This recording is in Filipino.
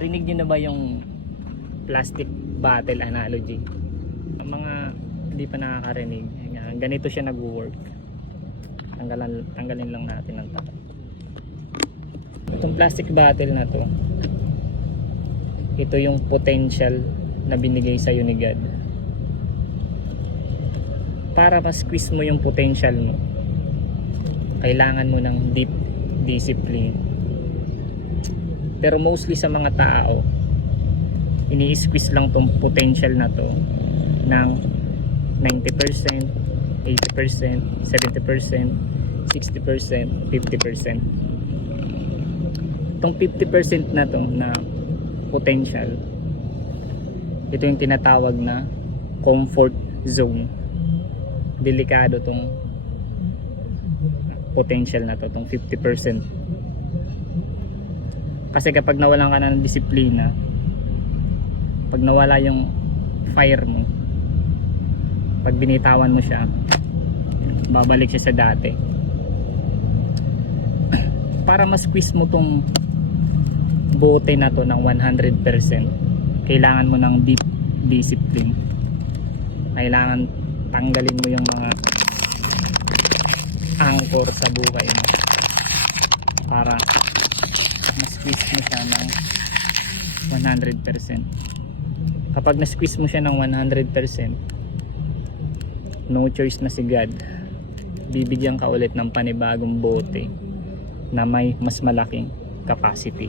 Narinig niyo na ba yung plastic bottle analogy? Ang mga hindi pa nakakarinig, ganito siya nag-work. Tanggalin lang natin ang takip. Itong plastic bottle na to, ito yung potential na binigay sa ni God. Para ma-squeeze mo yung potential mo, kailangan mo ng deep discipline. Pero mostly sa mga tao, ini-squeeze lang tong potential na to ng 90%, 80%, 70%, 60%, 50%. Itong 50% na to na potential, ito yung tinatawag na comfort zone. Delikado tong potential na to, tong 50%. Kasi kapag nawalan ka na ng disiplina, pag nawala yung fire mo, pag binitawan mo siya, babalik siya sa dati. Para ma-squeeze mo tong bote na to ng 100%, kailangan mo ng deep discipline. Kailangan tanggalin mo yung mga anchor sa buhay mo para ma-squeeze mo siya ng 100%. Kapag na-squeeze mo siya ng 100%, no choice na si God, bibigyan ka ulit ng panibagong bote na may mas malaking capacity.